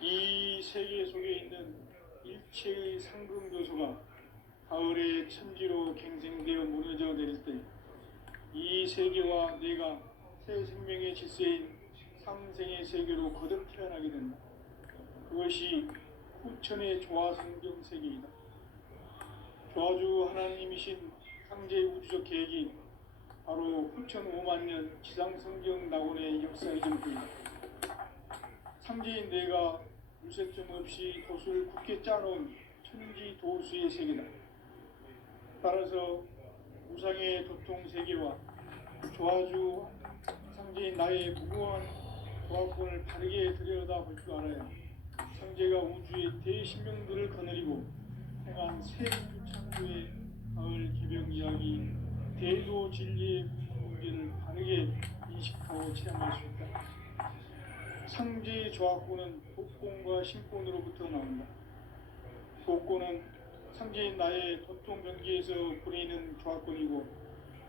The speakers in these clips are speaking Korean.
이 세계 속에 있는 일체의 상승교수가 가을의 천지로 갱생되어 무너져 내릴 때 이 세계와 내가 새 생명의 질서인 상생의 세계로 거듭 태어나게 된다. 그것이 후천의 조화성경 세계이다. 조화주 하나님이신 상제 우주적 계획이 바로 후천 5만 년 지상성경 낙원의 역사의 전부이다. 상제인 내가 물색점 없이 도수를 굳게 짜놓은 천지 도수의 세계다. 따라서 우상의 도통 세계와 조화주 상제인 나의 무고한 조화권을 바르게 들여다볼 줄 알아야 상제가 우주의 대신명들을 거느리고 행한 새 우주 창조의 가을 개벽 이야기 대도 진리의 문제를 바르게 인식하고 체험할 수 있다. 상제의 조화권은 복권과 신권으로부터 나온다. 복권은 상제인 나의 도통 경계에서 부리는 조화권이고,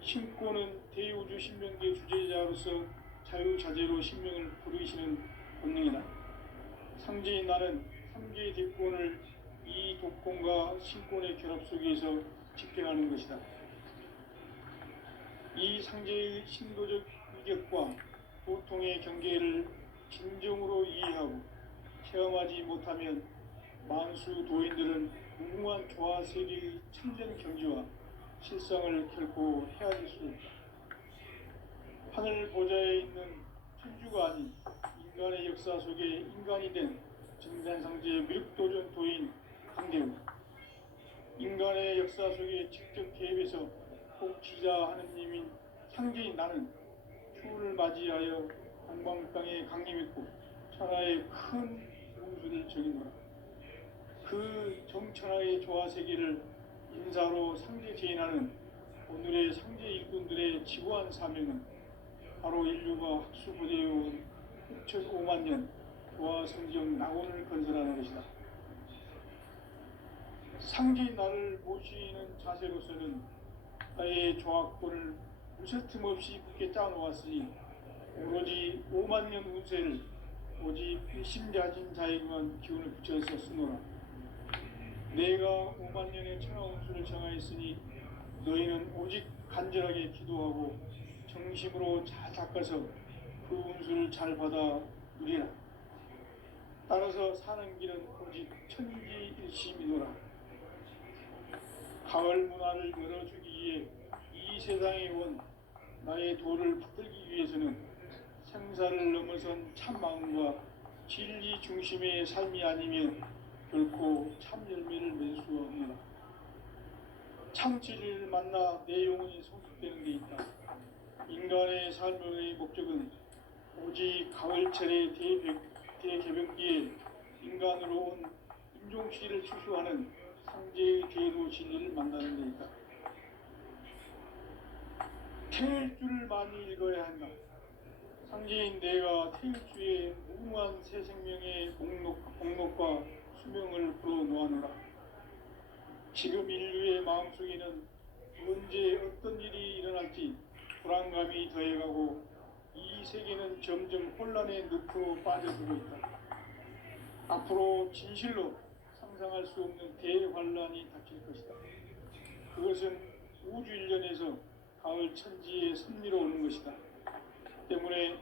신권은 대우주 신명계 주제자로서 자유자재로 신명을 부르시는 본능이다. 상제인 나는 삼계의 대권을 이 독권과 신권의 결합 속에서 집행하는 것이다. 이 상제의 신도적 위격과 도통의 경계를 진정으로 이해하고 체험하지 못하면 만수 도인들은 무궁한 조화 세계의 참된 경지와 실상을 결코 헤아릴 수 없다. 하늘 보좌에 있는 천주가 아닌 인간의 역사 속에 인간이 된 증산상제의 미륵도전 도인 강대우, 인간의 역사 속에 직접 개입해서 복지자 하느님인 상제인 나는 추운을 맞이하여 동방 땅에 강림했고 천하의 큰 운수를 정의노라. 그 정천하의 조화 세계를 인사로 상제 제인하는 오늘의 상제 일꾼들의 지구한 사명은 바로 인류가 학수부대해온 6,5만 년 조화 성경 낙원을 건설하는 것이다. 상제인 나를 모시는 자세로서는 나의 조화권을 무쇠틈 없이 굳게 짜놓았으니 오로지 5만 년 운세를 오직 일심자진 자에게만 기운을 붙여서 쓰노라. 내가 5만 년의 천하 운수를 정하였으니 너희는 오직 간절하게 기도하고 정심으로 잘 닦아서 그 운수를 잘 받아 누리라. 따라서 사는 길은 오직 천지일심이노라. 가을 문화를 열어주기 위해 이 세상에 온 나의 도를 붙들기 위해서는 생사를 넘어선 참 마음과 진리 중심의 삶이 아니면 결코 참 열매를 맺을 수 없노라. 참 진리를 만나 내 영혼이 성숙되는 데 있다. 인간의 삶의 목적은 오직 가을철의 대개벽기에 인간으로 온 인종시를 추수하는 상제의 대도 진리를 만나는 데 있다. 태일주를 많이 읽어야 한다. 상제인 내가 태일주의 무궁한 새 생명의 목록과 수명을 불어놓아노라. 지금 인류의 마음속에는 언제 어떤 일이 일어날지 불안감이 더해가고 이 세계는 점점 혼란의 늪으로 빠져들고 있다. 앞으로 진실로 상상할 수 없는 대환란이 닥칠 것이다. 그것은 우주 일련에서 가을 천지의 섭리로 오는 것이다. 때문에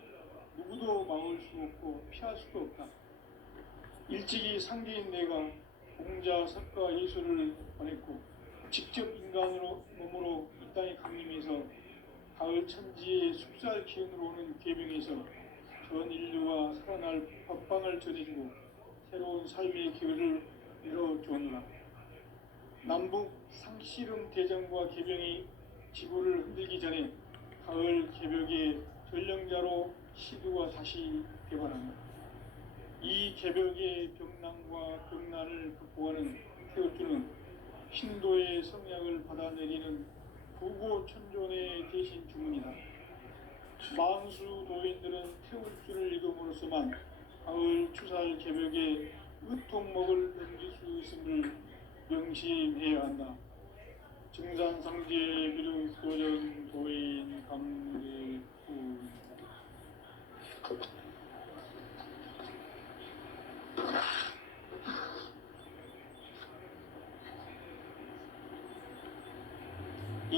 누구도 막을 수 없고 피할 수도 없다. 일찍이 상제인 내가 공자, 석가, 예수를 보냈고 직접 인간으로 몸으로 이 땅에 강림해서 가을 천지의 숲살 기운으로 오는 계명에서 전 인류가 살아날 법방을 전해주고 새로운 삶의 기회를 열어주었노라. 남북 상씨름 대전과 계명이 지구를 흔들기 전에 가을 개벽의 전령자로 시두가 다시 개발한다. 이 개벽의 병난과 병난을 극복하는 태울주는 신도의 성약을 받아내리는 부고천존의 대신 주문이다. 만수 도인들은 태울주를 읽음으로써만 가을 추살 개벽의 의통목을 넘길 수 있음을 명심해야 한다. 증산상제 비륵도전 도인 감례후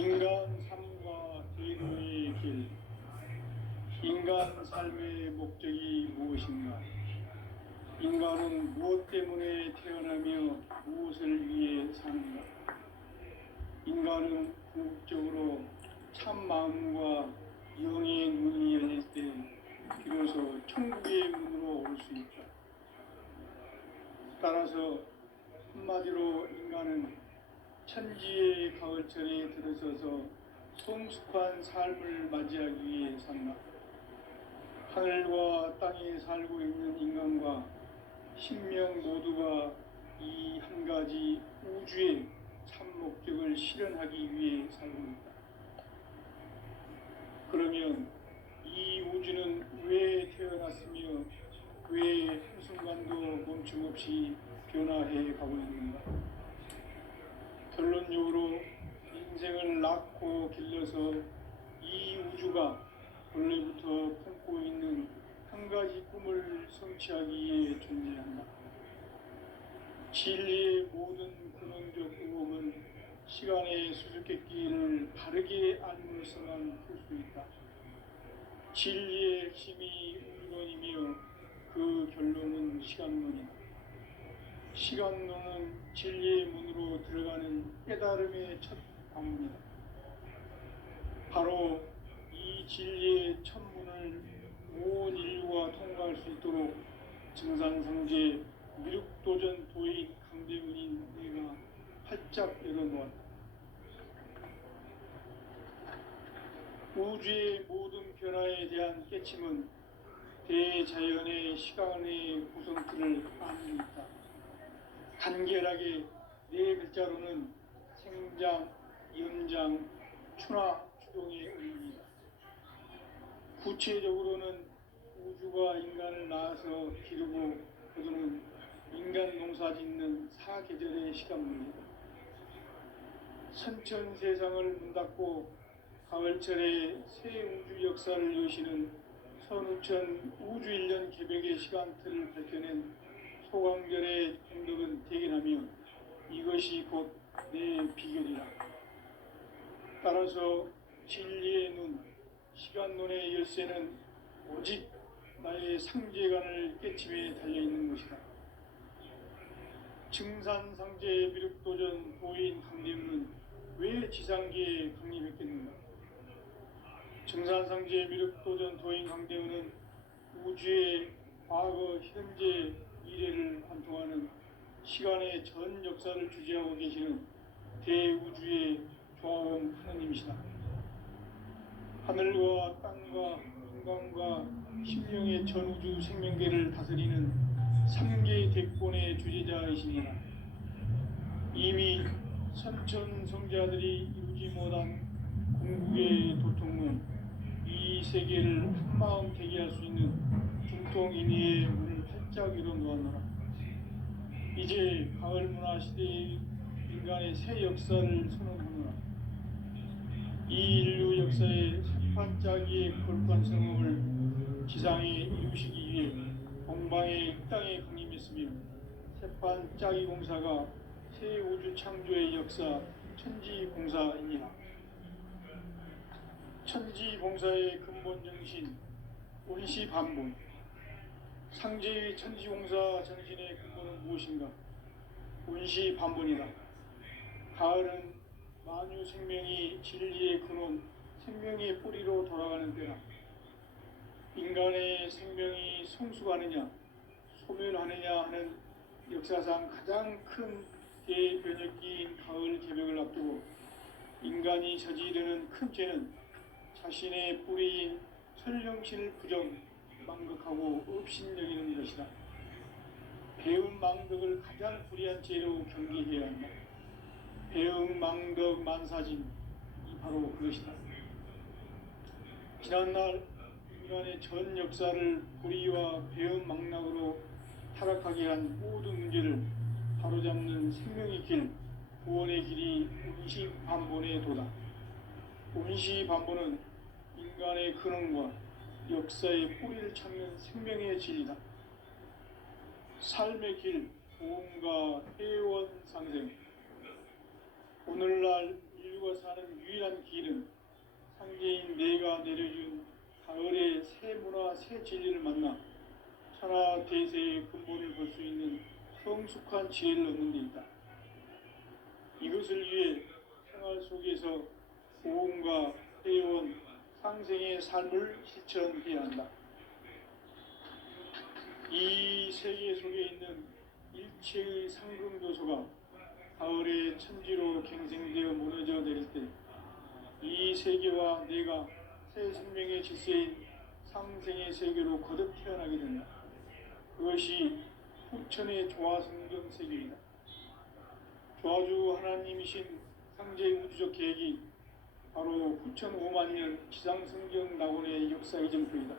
인간 삶과 대노의 길, 인간 삶의 목적이 무엇인가? 인간은 무엇 때문에 태어나며 무엇을 위해 사는가? 인간은 궁극적으로 참 마음과 영의 문이 열릴 때 비로소 천국의 문으로 올 수 있다. 따라서 한마디로 인간은 천지의 가을철에 들어서서 성숙한 삶을 맞이하기 위해 산다. 하늘과 땅에 살고 있는 인간과 신명 모두가 이 한 가지 우주의 참 목적을 실현하기 위해 살고 있다. 그러면 이 우주는 왜 태어났으며 왜 한순간도 멈춤 없이 변화해 가고 있는가? 결론적으로 인생을 낳고 길러서 이 우주가 원래부터 품고 있는 한 가지 꿈을 성취하기 위해 존재한다. 진리의 모든 근원적 의혹은 시간의 수수께끼를 바르게 알므로서만 풀 수 있다. 진리의 핵심이 우주론이며 그 결론은 시간론이다. 시간론은 진리의 문으로 들어가는 깨달음의 첫 방문이다. 바로 이 진리의 첫 문을 온 인류가 통과할 수 있도록 증산상제 미륵도전 도의 강대문인 내가 활짝 열어놓았다. 우주의 모든 변화에 대한 깨침은 대자연의 시간의 구성틀을 아는 있다. 간결하게 네 글자로는 생장, 연장, 추나 추동의 의미이다. 구체적으로는 우주가 인간을 낳아서 기르고 거두는 인간 농사 짓는 사계절의 시간문이다. 선천 세상을 문 닫고 가을철에 새 우주 역사를 여시는 선우천 우주 1년 개벽의 시간틀을 밝혀낸 소강절의 공덕은 대견하며 이것이 곧 내 비결이다. 따라서 진리의 눈, 시간론의 열쇠는 오직 나의 상제관을 깨침에 달려있는 것이다. 증산상제 미륵도전 도인 강대문은 왜 지상계에 강림했겠는가? 증산상제 미륵도전 도인 강대문은 우주의 과거, 현재, 미래를 관통하는 시간의 전 역사를 주재하고 계시는 대우주의 조화원 하나님이시다. 하늘과 땅과 인간과 신명의 전우주 생명계를 다스리는 3개 대권의 주재자이시니라. 이미 선천성자들이 이루지 못한 궁극의 도통은 이 세계를 한마음 되게 할 수 있는 중통인의의 문을 활짝 열어놓았노라. 이제 가을 문화 시대의 인간의 새 역사를 선언하노라. 이 인류 역사의 새판짜기의 거룩한 성업을 지상에 이루시기 위해 공방의 이 땅에 강림했으며 새판짜기 공사가 새 우주 창조의 역사 천지공사이니라. 천지공사의 근본 정신 원시반본. 상제의 천지공사 정신의 근본은 무엇인가? 원시반본이다. 가을은 만유 생명이 진리의 근원, 생명의 뿌리로 돌아가는 때라. 인간의 생명이 성숙하느냐, 소멸하느냐 하는 역사상 가장 큰 대변혁기인 가을 개벽을 앞두고 인간이 저지르는 큰 죄는 자신의 뿌리인 설령신을 부정, 망극하고 업신여기는 것이다. 배움 망덕을 가장 불의한 죄로 경계해야 한다. 배움 망덕 만사진, 이 바로 그것이다. 지난날 인간의 전 역사를 불의와 배움 망락으로 타락하게 한 모든 문제를 바로잡는 생명의 길, 구원의 길이 원시반본의 도다. 원시반본은 인간의 근원과 역사의 뿌리를 찾는 생명의 진리다. 삶의 길, 보험과 회원 상생. 오늘날 인류가 사는 유일한 길은 상제인 내가 내려준 가을의 새 문화, 새 진리를 만나 천하 대세의 근본을 볼 수 있는 성숙한 지혜를 얻는 데 있다. 이것을 위해 생활 속에서 고음과 회원, 상생의 삶을 실천해야 한다. 이 세계 속에 있는 일체의 상승교소가 가을의 천지로 갱생되어 무너져 내릴 때 이 세계와 내가 새 생명의 질서인 상생의 세계로 거듭 태어나게 된다. 그것이 후천의 조화성경 세계이다. 조화주 하나님이신 상제의 우주적 계획이 바로 후천 5만년 지상성경 낙원의 역사의 전표이다.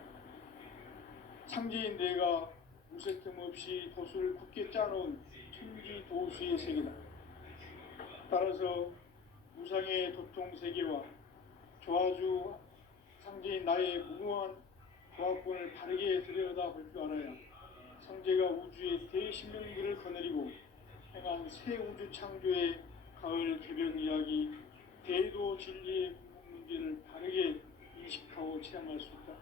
상제인 내가 무쇠틈 없이 도수를 굳게 짜놓은 천지 도수의 세계다. 따라서 무상의 도통 세계와 조화주 상제인 나의 무궁한 조화권을 바르게 들여다볼 줄 알아야 상제가 우주의 대신명기를 거느리고 행한 새 우주 창조의 가을 개벽 이야기, 대도 진리의 궁극 문제를 바르게 인식하고 체험할 수 있다.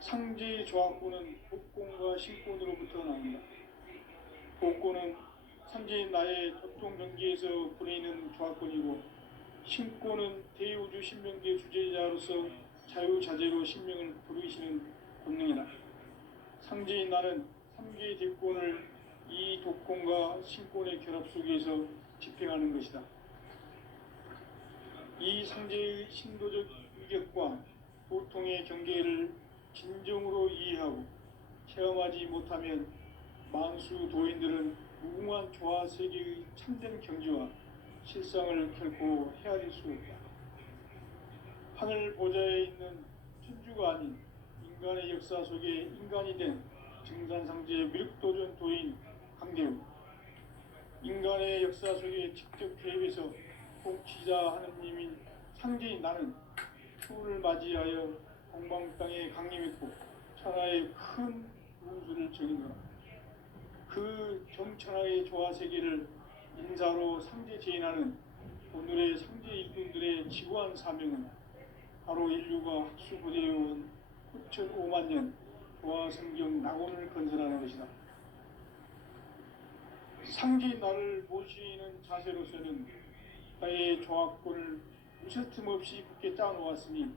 상제의 조화권은 복권과 신권으로부터 나온다. 복권은 상제인 나의 도통 경계에서 보내는 조화권이고, 신권은 대우주 신명기의 주제자로서 자유자재로 신명을 부르시는 본능이다. 상제인 나는 3개의 뒷권을 이 독권과 신권의 결합 속에서 집행하는 것이다. 이 상제의 신도적 위격과 보통의 경계를 진정으로 이해하고 체험하지 못하면 만수 도인들은 무궁한 조화 세계의 참된 경지와 실상을 결코 헤아릴 수 없다. 하늘 보좌에 있는 천주가 아닌 인간의 역사 속에 인간이 된 증산상제의 미륵도전 도인 강대우, 인간의 역사 속에 직접 개입해서 통치자 하느님인 상제인 나는 추운을 맞이하여 동방 땅에 강림했고 천하의 큰 운수를 적인노라. 그 정천하의 조화 세계를 인사로 상제 제인하는 오늘의 상제 일꾼들의 지구한 사명은 바로 인류가 학수고대해온 9,500년 조화 성경 낙원을 건설하는 것이다. 상제인 나를 모시는 자세로서는 나의 조화권을 무쇠틈 없이 굳게 짜놓았으니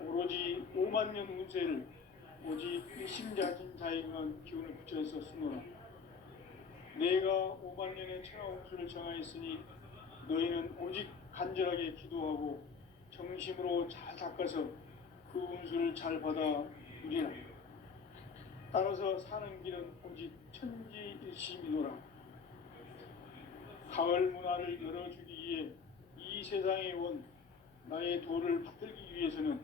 오로지 5만년 운세를 오직 일심자진 자에게만 기운을 붙여서 쓰노라. 내가 5만년의 천하 운수를 정하였으니 너희는 오직 간절하게 기도하고 정심으로 잘 닦아서 그 운수를 잘 받아 누리라. 따라서 사는 길은 오직 천지일심이노라. 가을 문화를 열어주기 위해 이 세상에 온 나의 도를 붙들기 위해서는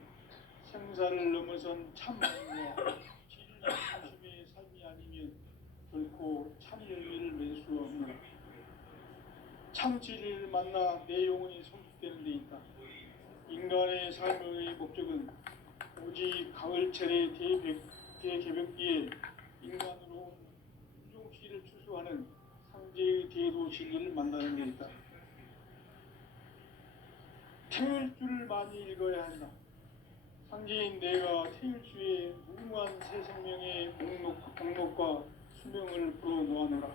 생사를 넘어선 참마음과 진리 중심의 삶이 아니면 결코 참 열매를 맺을 수 없노라. 참 진리를 만나 내 영혼이 성숙되는 데 있다. 인간의 삶의 목적은 오직 가을철의 대개벽기에 인간으로 운종시를 추수하는 상제의 대도 진리를 만나는 데 있다. 태일주를 많이 읽어야 한다. 상제인 내가 태일주의 무궁한 새 생명의 목록과 수명을 불어놓아노라.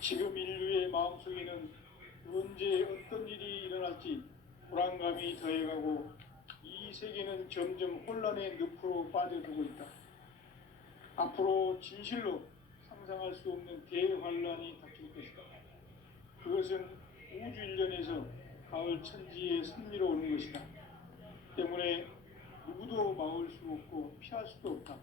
지금 인류의 마음속에는 언제 어떤 일이 일어날지 불안감이 더해가고 이 세계는 점점 혼란의 늪으로 빠져들고 있다. 앞으로 진실로 상상할 수 없는 대환란이 닥칠 것이다. 그것은 우주 일련에서 가을 천지의 섭리로 오는 것이다. 때문에 누구도 막을 수 없고 피할 수도 없다.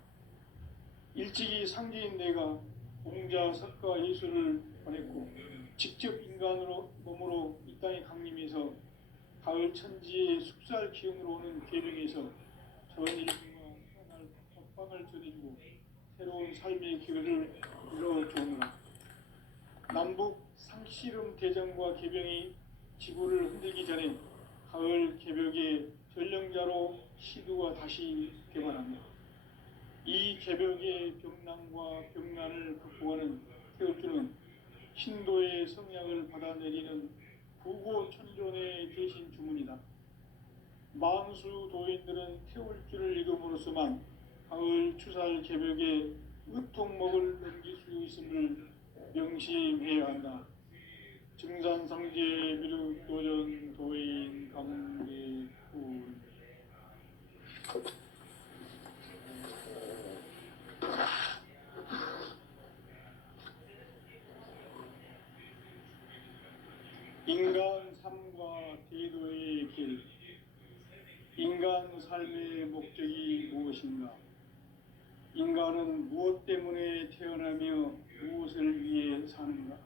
일찍이 상제인 내가 공자, 석가, 예수를 보냈고 직접 인간으로 몸으로 이 땅에 강림해서 가을 천지의 숙살 기운으로 오는 계명에서 전 인류가 태어날 법방을 전해주고 새로운 삶의 기회를 불러주오노라. 남북 상씨름 대전과 개병이 지구를 흔들기 전에 가을 개벽의 전령자로 시두가 다시 개발합니다. 이 개벽의 병난과 병난을 극복하는 태울주는 신도의 성향을 받아내리는 부고천존에 계신 주문이다. 만수 도인들은 태울 줄을 익음으로써만 가을 추살 개벽에 의통목을 넘길 수 있음을 명심해야 한다. 증산상제 미륵도전 도인 강대훈. 인간 삶과 대도의 길. 인간 삶의 목적이 무엇인가? 인간은 무엇 때문에 태어나며 무엇을 위해 사는가?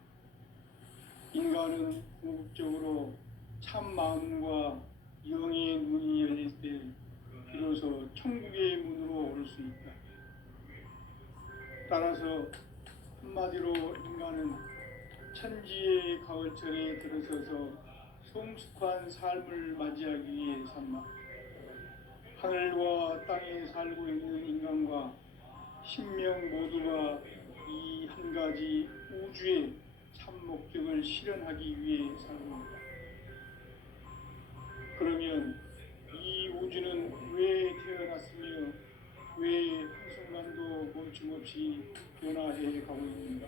인간은 궁극적으로 참 마음과 영의 문이 열릴 때 비로소 천국의 문으로 올 수 있다. 따라서 한마디로 인간은 천지의 가을철에 들어서서 성숙한 삶을 맞이하기 위해 산다. 하늘과 땅에 살고 있는 인간과 신명 모두가 이 한 가지 우주의 참 목적을 실현하기 위해 살고 있다. 그러면 이 우주는 왜 태어났으며 왜 한순간도 멈춤없이 변화해 가고 있는가?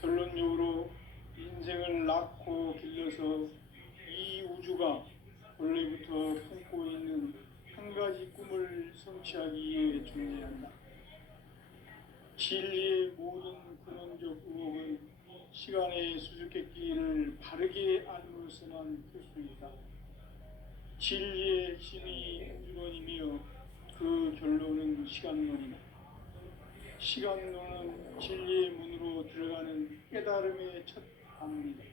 결론적으로 인생을 낳고 길러서 이 우주가 원래부터 품고 있는 한 가지 꿈을 성취하기 위해 존재한다. 진리의 모든 근원적 의혹은 시간의 수수께끼를 바르게 알므로서만 풀 수 있다. 진리의 힘이 우주론이며 그 결론은 시간론이다. 시간론은 진리의 문으로 들어가는 깨달음의 첫 방문이다.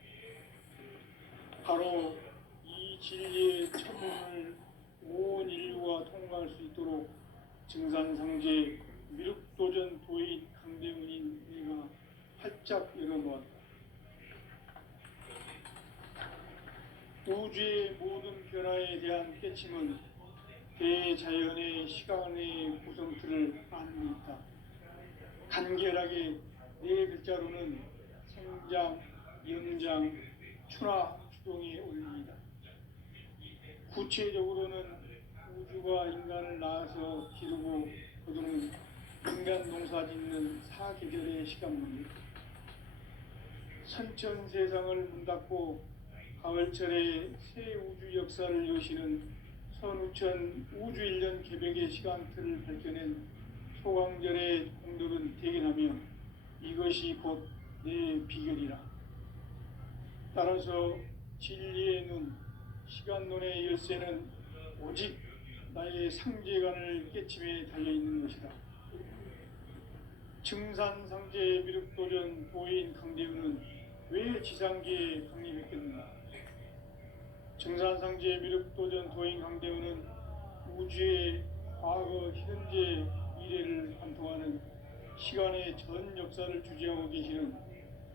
바로 이 진리의 첫 문을 온 인류가 통과할 수 있도록 증산상제 미륵도전 도인 강대훈인 내가 활짝 열어놓았다. 우주의 모든 변화에 대한 깨침은 대자연의 시간의 구성틀을 아는 있다. 간결하게 네 글자로는 생장, 영장, 추나, 추동의 원리이다. 구체적으로는 우주가 인간을 낳아서 기르고 거두는 인간 농사 짓는 사계절의 시간문이다. 선천 세상을 문닫고 가을철에 새 우주 역사를 여시는 선우천 우주일년 개벽의 시간틀을 밝혀낸 소강절의 공덕은 대견하며 이것이 곧 내 비결이라. 따라서 진리의 눈, 시간론의 열쇠는 오직 나의 상제관을 깨침에 달려있는 것이다. 증산상제 미륵도전 도인 강대훈은 왜 지상계에 강림했겠는가? 증산상제 미륵도전 도인 강대훈은 우주의 과거, 현재, 미래를 관통하는 시간의 전 역사를 주재하고 계시는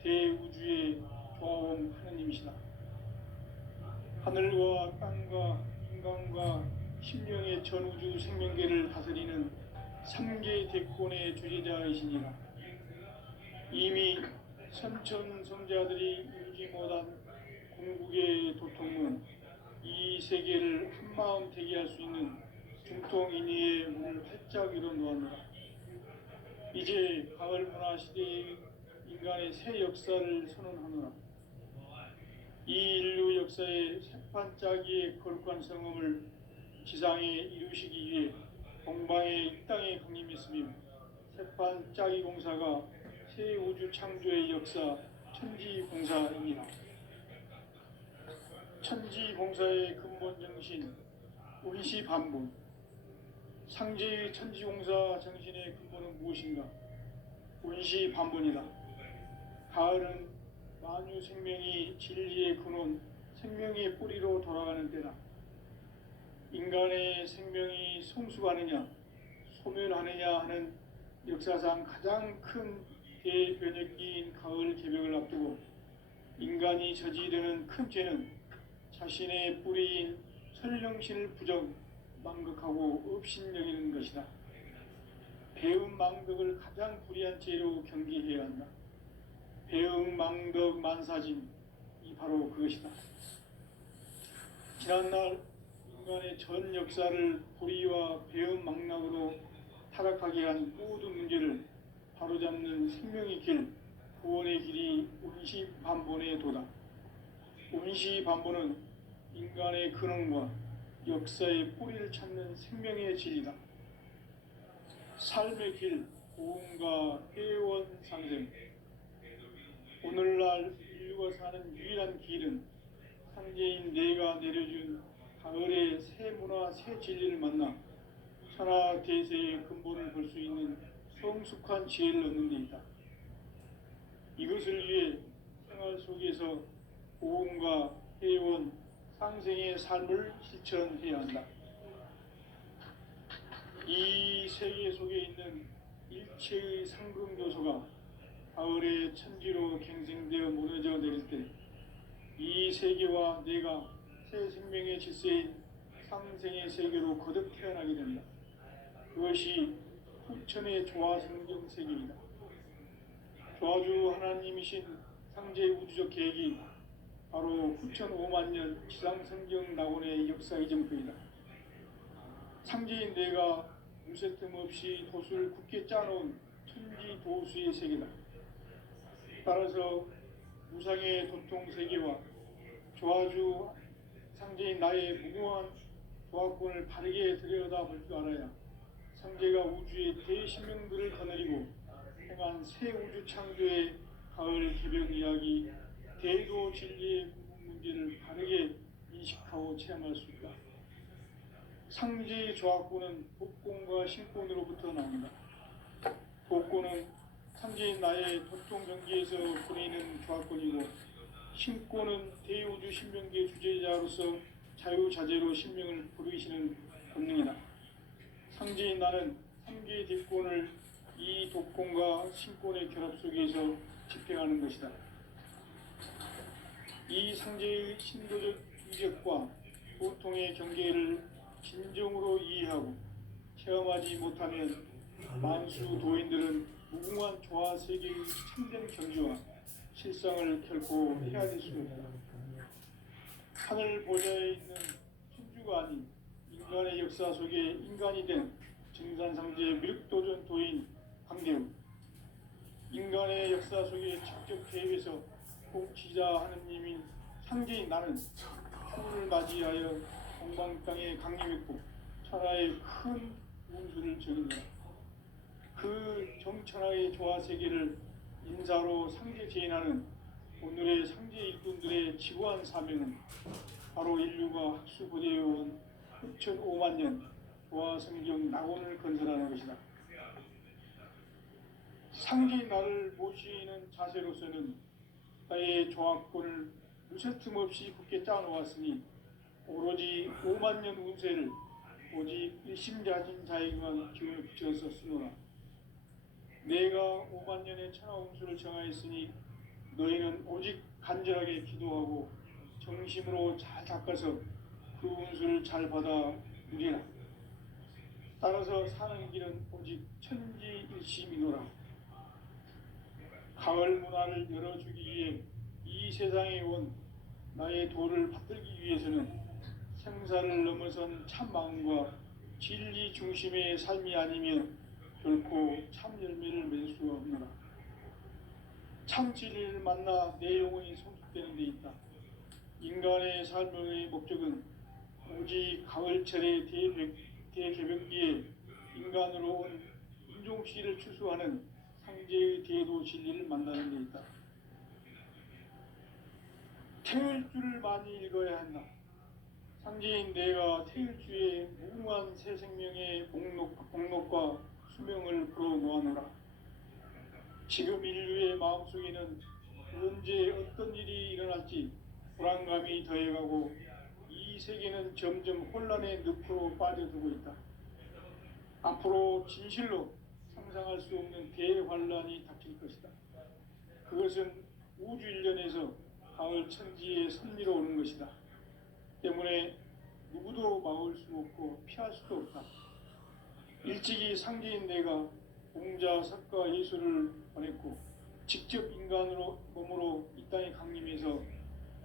대우주의 조화원 하느님이시다. 하늘과 땅과 인간과 심령의 전우주 생명계를 다스리는 3계 대권의 주제자이시니라. 이미 선천성자들이 이루지 못한 궁극의 도통은 이 세계를 한마음 되게 할 수 있는 중통인의의 문을 활짝 열어놓았노라. 이제 가을 문화 시대의 인간의 새 역사를 선언하노라. 이 인류 역사의 새판짜기의 거룩한 성음을 지상에 이루시기 위해 동방의 이 땅에 강림했으며 새판짜기 공사가 새 우주 창조의 역사 천지공사입니다. 천지공사의 근본 정신 운시반본. 상제의 천지공사 정신의 근본은 무엇인가? 운시반본이다. 가을은 만유 생명이 진리의 근원, 생명의 뿌리로 돌아가는 때다. 인간의 생명이 성숙하느냐, 소멸하느냐 하는 역사상 가장 큰 대변혁기인 가을 개벽을 앞두고 인간이 저지르는 큰 죄는 자신의 뿌리인 설령신을 부정, 망극하고 업신여기는 것이다. 배움 망덕을 가장 불의한 죄로 경계해야 한다. 배움 망덕 만사진, 이 바로 그것이다. 지난날 인간의 전 역사를 불의와 배은망락으로 타락하게 한 모든 문제를 바로잡는 생명의 길, 구원의 길이 운시반본의 도다. 운시반본은 인간의 근원과 역사의 뿌리를 찾는 생명의 진리다. 삶의 길, 고음과 회원상생. 오늘날 인류가 사는 유일한 길은 상제인 내가 내려준 가을의 새 문화, 새 진리를 만나 천하 대세의 근본을 볼 수 있는 성숙한 지혜를 얻는 데 있다. 이것을 위해 생활 속에서 고음과 회원, 상생의 삶을 실천해야 한다. 이 세계 속에 있는 일체의 상금 요소가 가을의 천지로 갱생되어 무너져 내릴 때 이 세계와 내가 새 생명의 질서인 상생의 세계로 거듭 태어나게 된다. 그것이 후천의 조화성경 세계이다. 조화주 하나님이신 상제의 우주적 계획이 바로 후천 5만 년 지상성경 낙원의 역사의 정표이다. 상제인 내가 무쇠 틈 없이 도수를 굳게 짜놓은 천지 도수의 세계다. 따라서 무상의 도통 세계와 조화주 상제인 나의 무궁한 조화권을 바르게 들여다볼 줄 알아야 상제가 우주의 대신명들을 거느리고 행한 새 우주 창조의 가을 개벽 이야기, 대도 진리의 문제를 바르게 인식하고 체험할 수 있다. 상제의 조화권은 복권과 신권으로부터 나온다. 복권은 상제인 나의 도통 경기에서 보내는 조화권이고, 신권은 대우주 신명기의 주제자로서 자유자재로 신명을 부르시는 본능이다. 상제인 나는 3개의 뒷권을 이 독권과 신권의 결합 속에서 집행하는 것이다. 이 상제의 신도적 유적과 보통의 경계를 진정으로 이해하고 체험하지 못하면 만수 도인들은 무궁한 조화 세계의 참된 경지와 실상을 결코 헤아릴 수 없다. 하늘 보좌에 있는 천주가 아닌 인간의 역사 속에 인간이 된 증산상제의 미륵도전 도인 광대우, 인간의 역사 속에 직접 개입해서 통치자 하느님인 상제인 나는春을 맞이하여 동방 땅에 강림했고 천하의 큰 운수를 적인다. 그 정천하의 조화 세계를 인사로 상제 제인하는 오늘의 상제 일꾼들의 지구한 사명은 바로 인류가 학수고대해온 후천 5만 년 조화성경 낙원을 건설하는 것이다. 상제인 나를 모시는 자세로서는 나의 조화권을 무쇠 틈 없이 굳게 짜놓았으니 오로지 5만 년 운세를 오직 일심자진 자에게만 기운을 붙여서 쓰노라. 내가 5만 년의 천하 운수를 정하였으니 너희는 오직 간절하게 기도하고 정심으로 잘 닦아서 그 운수를 잘 받아 누리라. 따라서 사는 길은 오직 천지일심이노라. 가을 문화를 열어주기 위해 이 세상에 온 나의 도를 받들기 위해서는 생사를 넘어선 참 마음과 진리 중심의 삶이 아니면 결코 참 열매를 맺을 수가 없노라. 참 진리를 만나 내 영혼이 성숙되는 데 있다. 인간의 삶의 목적은 오직 가을철의 대개벽기에 인간으로 온 인종시를 추수하는 상제의 대도 진리를 만나는 데 있다. 태일주를 많이 읽어야 한다. 상제인 내가 태일주의 무궁한 새 생명의 목록과 수명을 불어놓아노라. 지금 인류의 마음속에는 언제 어떤 일이 일어날지 불안감이 더해가고 이 세계는 점점 혼란의 늪으로 빠져들고 있다. 앞으로 진실로 상상할 수 없는 대환란이 닥칠 것이다. 그것은 우주 일련에서 가을 천지의 섭리로 오는 것이다. 때문에 누구도 막을 수 없고 피할 수도 없다. 일찍이 상제인 내가 공자, 석가, 예수를 보냈고 직접 인간으로 몸으로 이 땅에 강림해서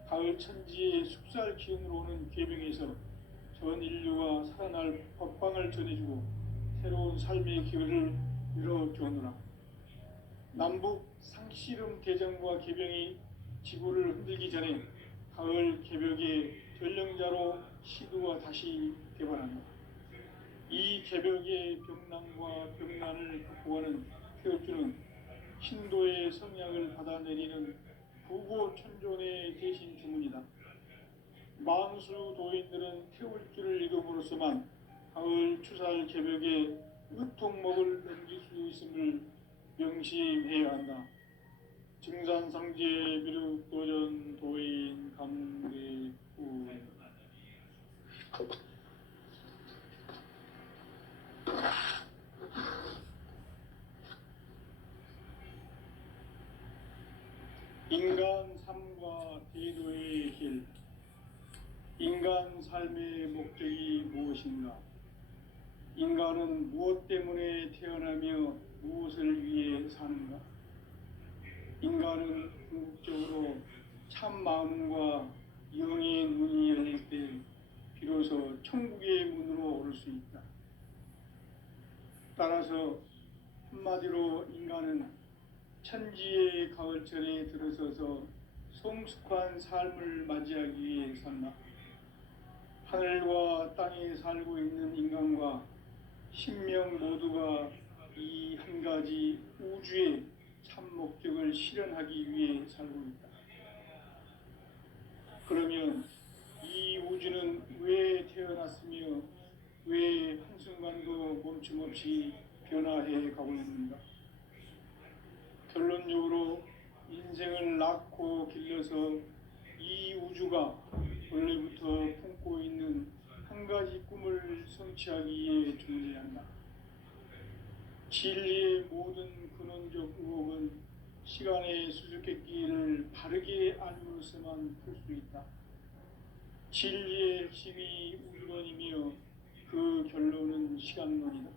가을 천지의 숙살 기운으로 오는 계병에서 전 인류가 살아날 법방을 전해주고 새로운 삶의 기회를 열어주오노라. 남북 상씨름 대전과 계병이 지구를 흔들기 전에 가을 개벽의 전령자로 시두가 다시 개발한다. 이 개벽의 병난과 병난을 극복하는 태어주는 신도의 성약을 받아내리는 부고천존의 대신 주문이다. 망수 도인들은 태울주를 읽음으로써만 가을 추살 개벽의 의통목을 넘길 수 있음을 명심해야 한다. 증산상제 미륵도전 도인 강대우. 인간 삶과 대도의 길. 인간 삶의 목적이 무엇인가? 인간은 무엇 때문에 태어나며 무엇을 위해 사는가? 인간은 궁극적으로 참 마음과 영의 문이 열릴 때 비로소 천국의 문으로 오를 수 있다. 따라서 한마디로 인간은 천지의 가을철에 들어서서 성숙한 삶을 맞이하기 위해 산다. 하늘과 땅에 살고 있는 인간과 신명 모두가 이 한 가지 우주의 참 목적을 실현하기 위해 살고 있다. 그러면 이 우주는 왜 태어났으며 왜 한순간도 멈춤 없이 변화해 가고 있는가? 결론적으로 인생을 낳고 길러서 이 우주가 원래부터 품고 있는 한 가지 꿈을 성취하기 위해 존재한다. 진리의 모든 근원적 의혹은 시간의 수수께끼를 바르게 알므로서만 풀 수 있다. 진리의 핵심이 우주론이며 그 결론은 시간론이다.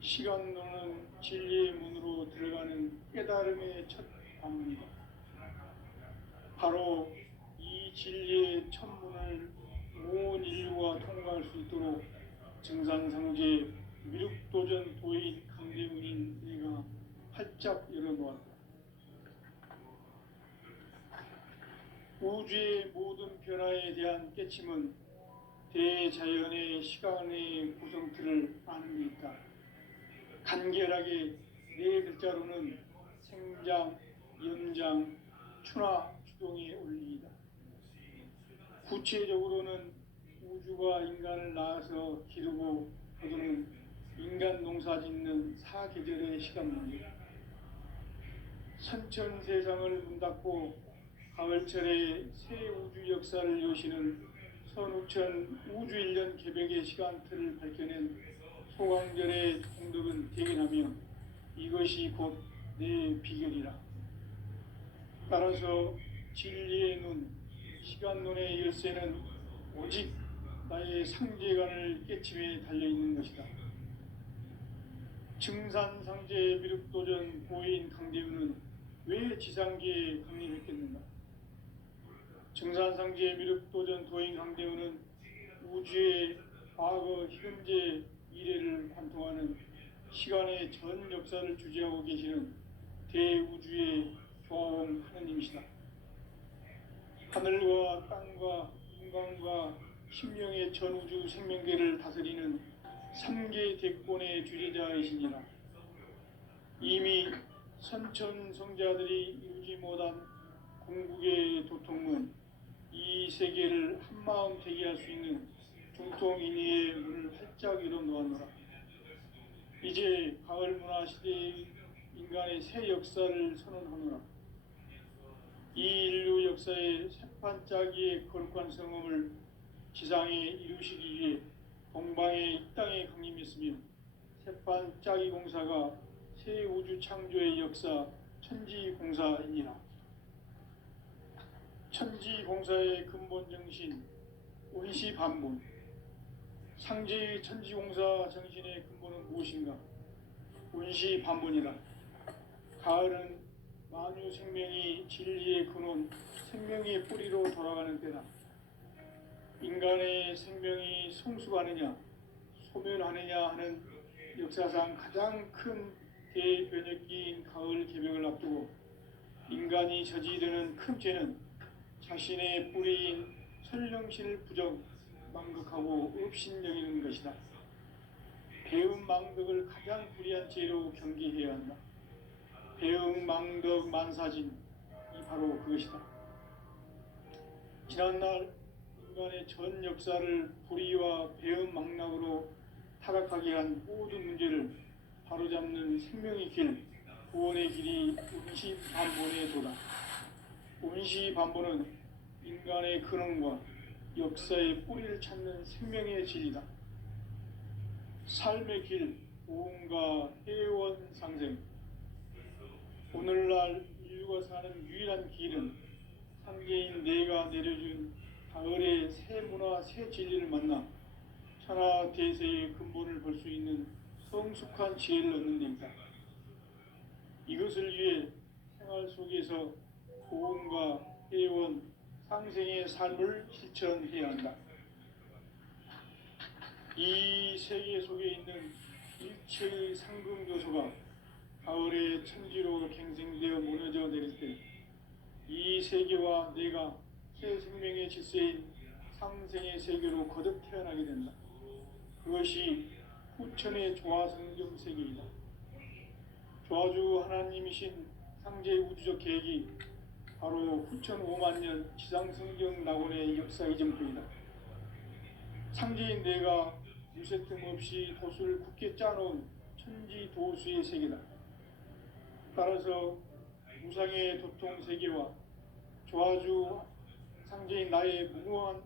시간론은 진리의 문으로 들어가는 깨달음의 첫 방문이다. 바로 이 진리의 첫 문을 온 인류가 통과할 수 있도록 증산상제 미륵도전 도인 강대문인 내가 활짝 열어놓았다. 우주의 모든 변화에 대한 깨침은 대자연의 시간의 구성틀을 아는 데 있다. 간결하게 네 글자로는 생장, 연장, 추나 추동의 원리이다. 구체적으로는 우주가 인간을 낳아서 기르고 거두는 인간 농사 짓는 사계절의 시간문이다. 선천세상을 문닫고 가을철에 새 우주 역사를 여시는 선우천 우주일년 개벽의 시간틀을 밝혀낸 소강절의 공덕은 대견하며 이것이 곧 내 비결이라. 따라서 진리의 눈, 시간론의 열쇠는 오직 나의 상제관을 깨침에 달려있는 것이다. 증산상제 미륵도전 고인 강대우는 왜 지상계에 강림했겠는가? 증산상제 미륵도전 도인 강대우는 우주의 과거, 현재, 미래를 관통하는 시간의 전 역사를 주재하고 계시는 대우주의 조화원 하느님이시다. 하늘과 땅과 인간과 신명의 전우주 생명계를 다스리는 3개 대권의 주재자이시니라. 이미 선천성자들이 이루지 못한 궁극의 도통문, 이 세계를 한마음 되게 할 수 있는 중통인의의 문을 활짝 열어놓았노라. 이제 가을 문화 시대의 인간의 새 역사를 선언하노라. 이 인류 역사의 새판짜기의 거룩한 성험을 지상에 이루시기 위해 동방의 이 땅에 강림했으며 새판짜기 공사가 새 우주 창조의 역사 천지공사이니라. 천지공사의 근본 정신 원시반본. 상제의 천지공사 정신의 근본은 무엇인가? 원시반본이다. 가을은 만유 생명이 진리의 근원, 생명의 뿌리로 돌아가는 때다. 인간의 생명이 성숙하느냐, 소멸하느냐 하는 역사상 가장 큰 대변혁기인 가을 개벽을 앞두고 인간이 저지르는 큰 죄는 자신의 뿌리인 선령신을 부정, 망극하고 업신여기는 것이다. 배음 망덕을 가장 불의한 죄로 경계해야 한다. 배음 망덕 만사진이 바로 그것이다. 지난날 인간의 전 역사를 불의와 배음 망락으로 타락하게 한 모든 문제를 바로잡는 생명의 길, 구원의 길이 운시반본의 도다. 운시반본은 인간의 근원과 역사의 뿌리를 찾는 생명의 진리다. 삶의 길, 보험과 회원 상생. 오늘날 인류가 사는 유일한 길은 상계인 내가 내려준 가을의 새 문화, 새 진리를 만나 천하 대세의 근본을 볼 수 있는 성숙한 지혜를 얻는 데 있다. 이것을 위해 생활 속에서 보험과 회원, 상생의 삶을 실천해야 한다. 이 세계 속에 있는 일체의 상금 요소가 가을의 천지로 갱생되어 무너져 내릴 때 이 세계와 내가 새 생명의 질서인 상생의 세계로 거듭 태어나게 된다. 그것이 후천의 조화성경 세계이다. 조화주 하나님이신 상제의 우주적 계획이 바로 후천 5만 년 지상성경 낙원의 역사 이전부이다. 상제인 내가 유세틈 없이 도수를 굳게 짜놓은 천지도수의 세계다. 따라서 무상의 도통 세계와 조화주 상제인 나의 무궁한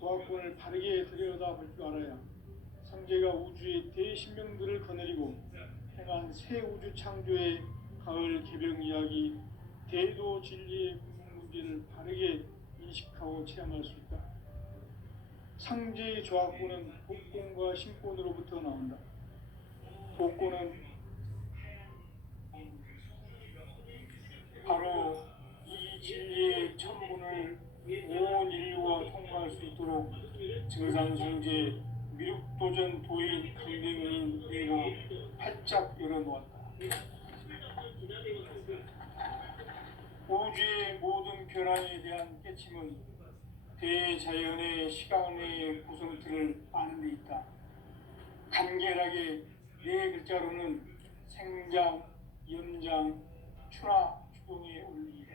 조화권을 바르게 들여다볼 줄 알아야 상제가 우주의 대신명들을 거느리고 행한 새 우주 창조의 가을 개벽 이야기, 대도 진리의 궁극 문제를 바르게 인식하고 체험할 수 있다. 상제의 조화권은 복권과 신권으로부터 나온다. 복권은 바로 이 진리의 천문을 온 인류가 통과할 수 있도록 증산성제 미륵도전 도인 강대민인 내가 활짝 열어놓았다. 우주의 모든 변화에 대한 깨침은 대자연의 시간의 구성틀을 아는 데 있다. 간결하게 네 글자로는 생장, 염장, 추나 추동에 올리다.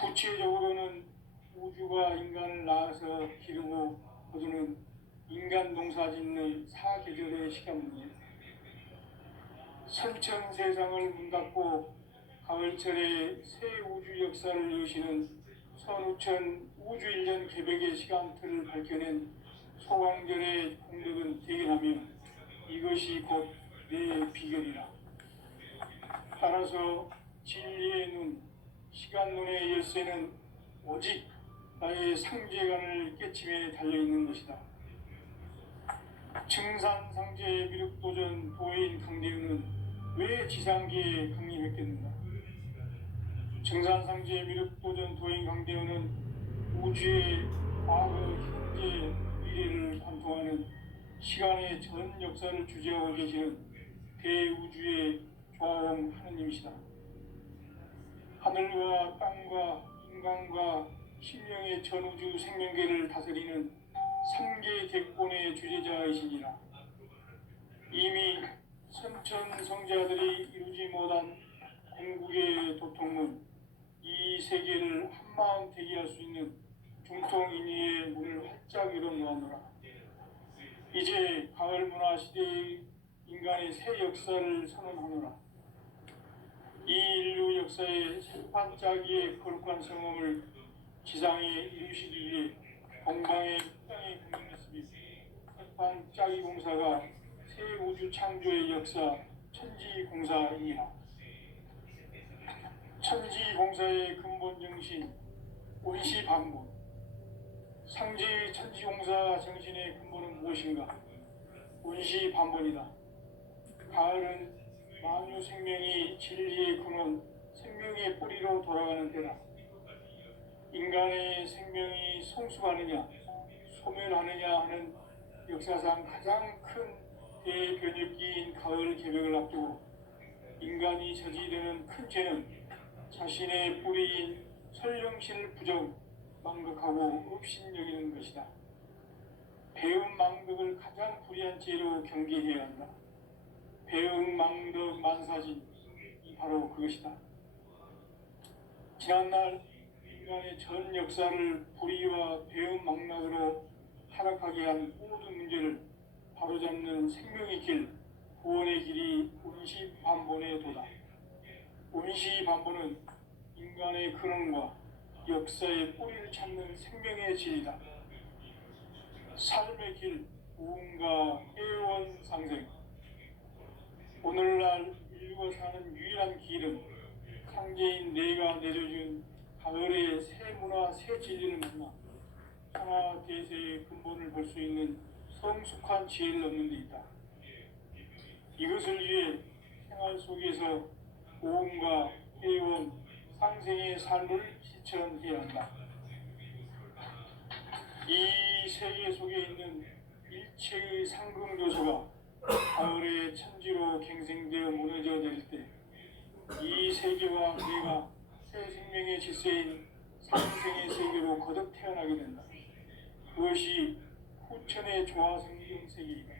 구체적으로는 우주가 인간을 낳아서 기르고 거두는 인간 농사 짓는 사계절의 시간 문제. 선천 세상을 문 닫고 가을철에 새 우주 역사를 여시는 선우천 우주 1년 개벽의 시간틀을 밝혀낸 소광절의 공덕은 대견하며 이것이 곧 내 비결이라. 따라서 진리의 눈, 시간 눈의 열쇠는 오직 나의 상제관을 깨침에 달려있는 것이다. 증산상제의 미륵도전 도인 강대윤은 왜 지상계에 강림했겠는가? 증산상제의 미륵도전 도인 강대윤은 우주의 과거, 현재, 미래를 관통하는 시간의 전 역사를 주재하고 계시는 대우주의 조화원 하느님이시다. 하늘과 땅과 인간과 신령의 전우주 생명계를 다스리는 3개 대권의 주제자이시니라. 이미 선천 성자들이 이루지 못한 궁극의 도통은 이 세계를 한마음 되게 할 수 있는 중통인의의 문을 활짝 열어놓았노라. 이제 가을 문화 시대의 인간의 새 역사를 선언하노라. 이 인류 역사의 새판짜기의 거룩한 성험을 지상에 이루시기 위해 건강의 땅의 국민모습이 새판짜기 공사가 새 우주 창조의 역사 천지공사이니라. 천지공사의 근본 정신 원시반본. 상제의 천지공사 정신의 근본은 무엇인가? 원시반본이다. 가을은 만유 생명이 진리의 근원, 생명의 뿌리로 돌아가는 때다. 인간의 생명이 성숙하느냐 소멸하느냐 하는 역사상 가장 큰 대변혁기인 가을 개벽을 앞두고 인간이 저지르는 큰 죄는 자신의 뿌리인 설령신을 망각하고 업신여기는 것이다. 배은망덕을 가장 불의한 죄로 경계해야 한다. 배은망덕 만사진이 바로 그것이다. 지난날 인간의 전 역사를 불의와 배은망락으로 타락하게 한 모든 문제를 바로잡는 생명의 길, 구원의 길이 운시반본의 도다. 운시반본은 인간의 근원과 역사의 뿌리를 찾는 생명의 진리다. 삶의 길, 무언가 해원상생. 오늘날 인류가 사는 유일한 길은 상제인 내가 내려준 가을의 새 문화, 새 진리를 만나 천하 대세의 근본을 볼 수 있는 성숙한 지혜를 얻는 데 있다. 이것을 위해 생활 속에서 무언가 해원, 상생의 삶을 실천해야 한다. 이 세계 속에 있는 일체의 상금 요소가 가을의 천지로 갱생되어 무너져 내릴 때 이 세계와 내가 새 생명의 질서인 상생의 세계로 거듭 태어나게 된다. 그것이 후천의 조화성경 세계이다.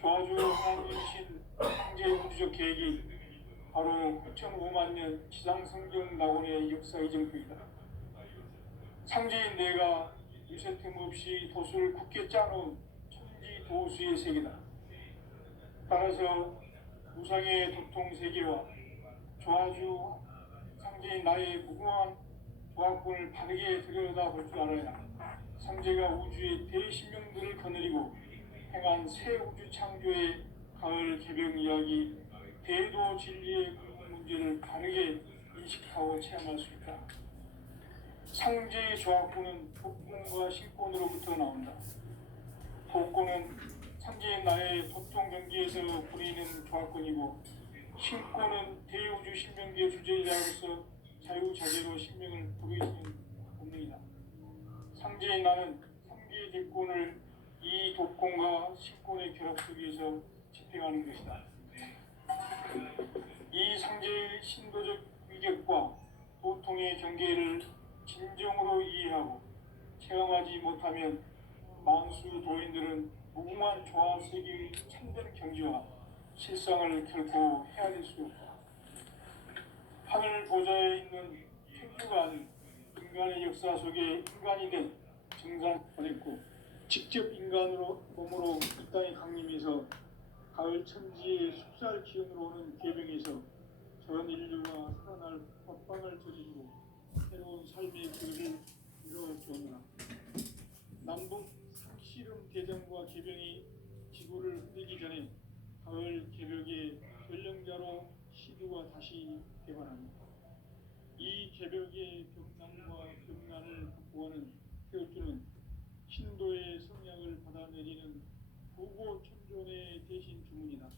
조화주 하나님이신 창제 우주적 계획이 바로 후천 5만 년 지상성경 낙원의 역사 이정표이다. 창제인 내가 유세틈 없이 도수를 굳게 짜놓은 천지 도수의 세계다. 따라서 우상의 도통 세계와 조화주 상제인 나의 무궁한 조화권을 바르게 들여다볼 줄 알아야 상제가 우주의 대신명들을 거느리고 행한 새 우주 창조의 가을 개벽 이야기, 대도 진리의 근본 문제를 바르게 인식하고 체험할 수 있다. 상제의 조화권은 복권과 신권으로부터 나온다. 복권은 상제의 나의 도통 경계에서 부리는 조화권이고, 신권은 대우주 신명기의 주제자로서 자유자재로 신명을 부르시는 본능이다. 상제의 나는 3개의 대권을 이 도권과 신권의 결합 속에서 집행하는 것이다. 이 상제의 신도적 위격과 도통의 경계를 진정으로 이해하고 체험하지 못하면 만수 도인들은 무궁한 조화 세계의 참된 경지와 실상을 결코 헤아릴 수 없다. 하늘 보좌에 있는 천주가 아닌 인간의 역사 속에 인간이 된 정상 보냈고 직접 인간으로 몸으로 이 땅에 강림해서 가을 천지의 숲살 기운으로 오는 계명에서 전 인류가 살아날 법방을 저지르고 새로운 삶의 길을 이뤄주었노라. 남북 상씨름 대전과 계병이 지구를 흔들기 전에 가을 개벽의 결령자로 시두가 다시 개관합니다. 이 개벽의 벽난과 벽난을 극복하는 태우주는 신도의 성약을 받아내리는 부고천존의 대신 주문이다.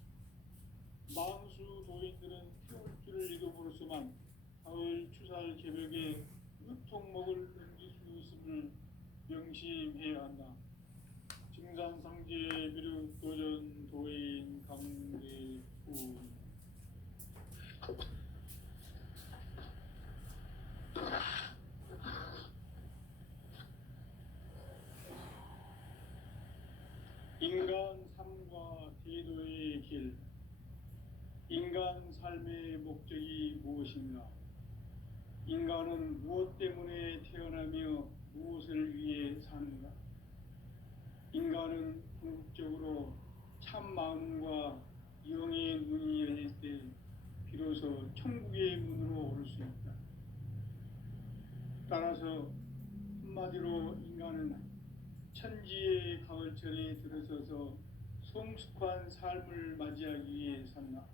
만수 도인들은 태울주를 읽음으로써만 가을 추살 개벽의 의통목을 넘길 수 있음을 명심해야 한다. 증산상제 비륵 도전 도인 강대후. 인간 삶과 대도의 길. 인간 삶의 목적이 무엇인가? 인간은 무엇 때문에 태어나며 무엇을 위해 사는가? 인간은 궁극적으로 참 마음과 영의 문이 열릴 때 비로소 천국의 문으로 오를 수 있다. 따라서 한마디로 인간은 천지의 가을철에 들어서서 성숙한 삶을 맞이하기 위해 산다.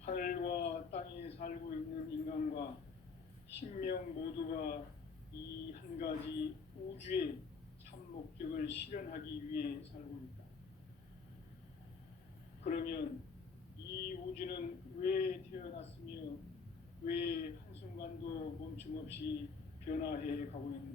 하늘과 땅에 살고 있는 인간과 신명 모두가 이 한 가지 우주의 참 목적을 실현하기 위해 살고 있다. 그러면 이 우주는 왜 태어났으며 없이 변화해 가고 있는